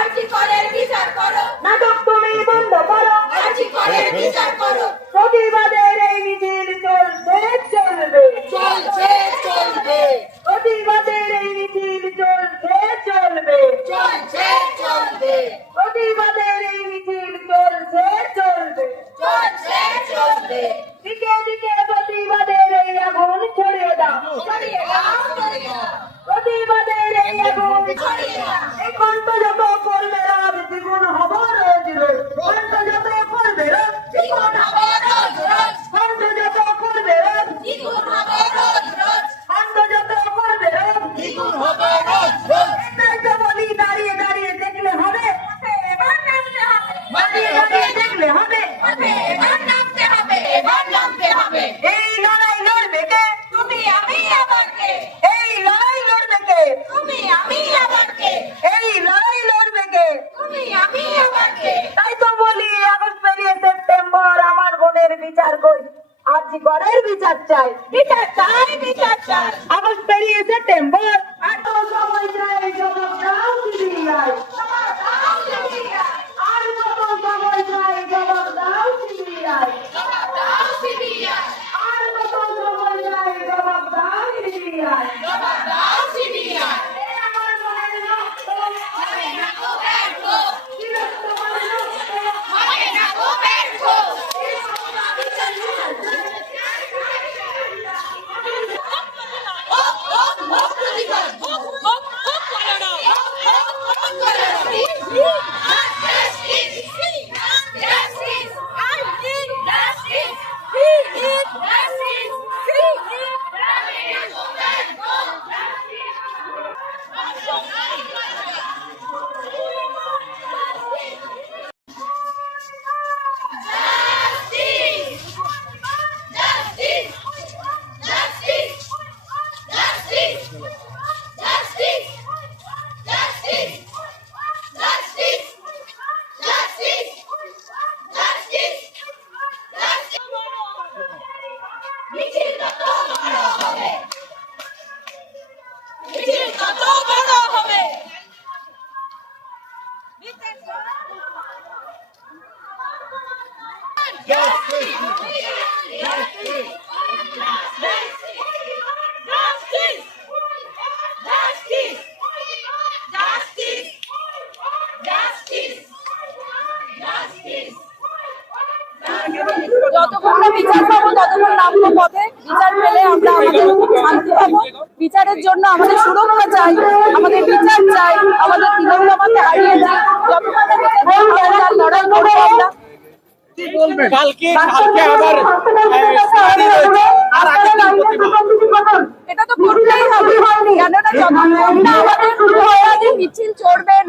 আরজি করের বিচার করো। নাটক তুমি বন্ধ করো। আরজি করের বিচার করো। প্রতিবাদের এই মিছিল চলবে চলবে। চলছে চলবে প্রতিবাদের এই মিছিল চলবে চলবে চলছে চলবে প্রতিবাদের এই মিছিল চলছে চলবে চলছে চলবে দিকে দিকে প্রতিবাদের এই আগুন ছড়িয়ে দাও ছড়িয়ে দাও ছড়িয়ে দাও প্রতিবাদের এই আগুন ছড়িয়ে দাও এই কণ্ঠ যত করবে রাত দ্বিগুণ হব রোজ রোজ কণ্ঠ যত করবে রাত দ্বিগুণ হবে রোজ রোজ কণ্ঠ যত করবে রাত দ্বিগুণ হবে রোজ রোজ কণ্ঠ যত করবে রাত দ্বিগুণ হবে রোজ রোজ এটাই তো বলি দাঁড়িয়ে দাঁড়িয়ে দেখলে হবে মাঠে এবার নামতে হবে দাঁড়িয়ে দাঁড়িয়ে দেখলে হবে মাঠে এবার নামতে হবে এবার নামতে হবে এই লড়াই লড়বে কে তুমি আমি আবার কে এই লড়াই লড়বে কে তুমি আমি আবার কে এই লড়াই লড়বে কে তুমি আমি আবার কে তাই তো বলি আগস্ট পেরিয়ে সেপ্টেম্বর আমার বোনের বিচার কই আজ গড়ের বিচার চাই, বিচার চাই বিচার চাই। আগস্ট পেরিয়ে সেপ্টেম্বর আর তো সময় চাই, জবাব দাও সিবিআই বিচার পাবো ততক্ষণ নামবো পথে বিচার পেলে আমরা আমাদের শান্তি পাবো বিচারের জন্য আমাদের সুরক্ষা চাই আমাদের বিচার চাই আমাদের তৃণমূল আমাদের আমরা তার লড়াই করব আমরা আর আগের এটা তো করতেই হবে কেননা আমাদের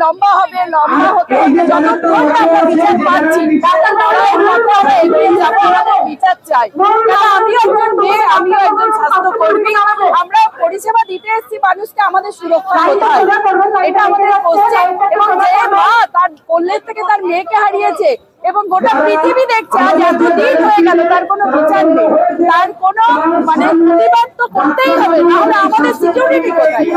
লম্বা হবে লম্বা হতে হতে যতক্ষণ আমরা বিচার পাচ্ছি তার লড়াই হবে এগিয়ে যাব আমাদের বিচার চাই। কেন আমিও একজন মেয়ে আমিও একজন স্বাস্থ্যকর্মী আমরা পরিষেবা দিতে এসেছি মানুষকে আমাদের সুরক্ষা কোথায় এটা আমাদের কোশ্চেন এবং যে মা তার কল্যের থেকে তার মেয়েকে হারিয়েছে এবং গোটা পৃথিবী দেখছে আজ এতদিন হয়ে গেল তার কোনো বিচার নেই। তার কোনো মানে প্রতিবাদ তো করতেই হবে নাহলে আমাদের সিকিউরিটি কোথায়?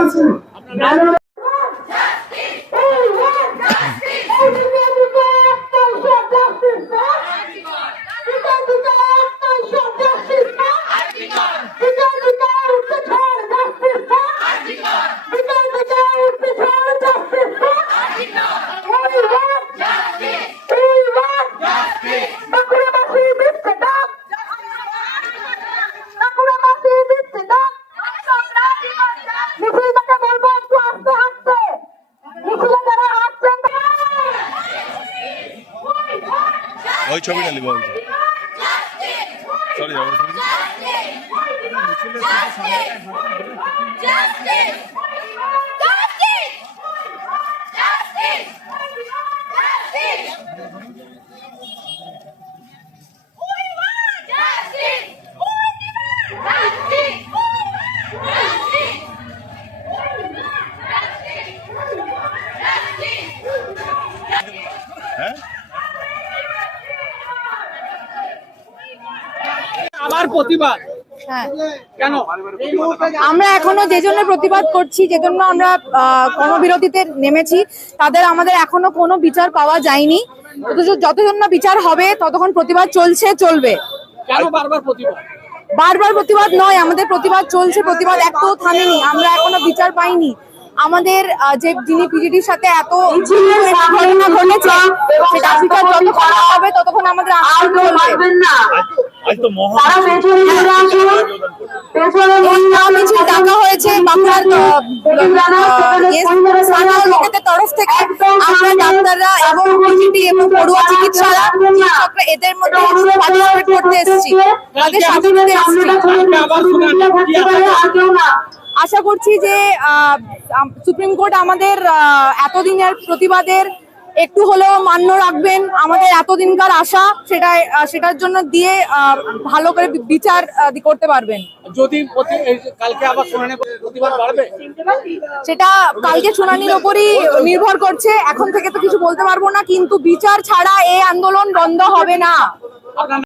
মিছিলটাকে বলব একটু আস্তে হাঁটতে। মিছিলে যারা হাঁটছেন ওই ছবিটা নিব সরি হ্যাঁ? আবার প্রতিবাদ। হ্যাঁ। কেন? আমরা এখনও যে জন্য প্রতিবাদ করছি যে জন্য আমরা আহ, কর্মবিরতিতে নেমেছি তাদের আমাদের এখনও কোনো বিচার পাওয়া যায়নি। যত- যতক্ষণ না বিচার হবে ততক্ষণ প্রতিবাদ চলছে চলবে। কেন বারবার প্রতিবাদ? বারবার প্রতিবাদ নয় আমাদের প্রতিবাদ চলছে প্রতিবাদ একটাও থামেনি আমরা এখনও বিচার পাইনি। আমাদের যে যিনি পিজিডির সাথে এত ঘটনা ঘটেছে সেটা বিচার যতক্ষণ না হবে ততক্ষণ আমাদের মিছিল ডাকা হয়েছে আহ, ইয়ে, লোকেদের তরফ থেকে আমরা ডাক্তাররা এবং পিজিটি এবং পড়ুয়া চিকিৎসারা চিকিৎসকরা এদের মধ্যে পার্টিসিপেট করতে এসেছি। তাদের সাথে আশা করছি যে সুপ্রিম কোর্ট আমাদের এতদিনের প্রতিবাদের একটু হলেও মান্য রাখবেন। আমাদের এতদিনকার আশা সেটা সেটার জন্য দিয়ে ভালো করে বিচার করতে পারবেন। যদি কালকে আবার শুনানি প্রতিবাদ বাড়বে? সেটা কালকে শুনানির ওপরই নির্ভর করছে। এখন থেকে তো কিছু বলতে পারব না কিন্তু বিচার ছাড়া এই আন্দোলন বন্ধ হবে না।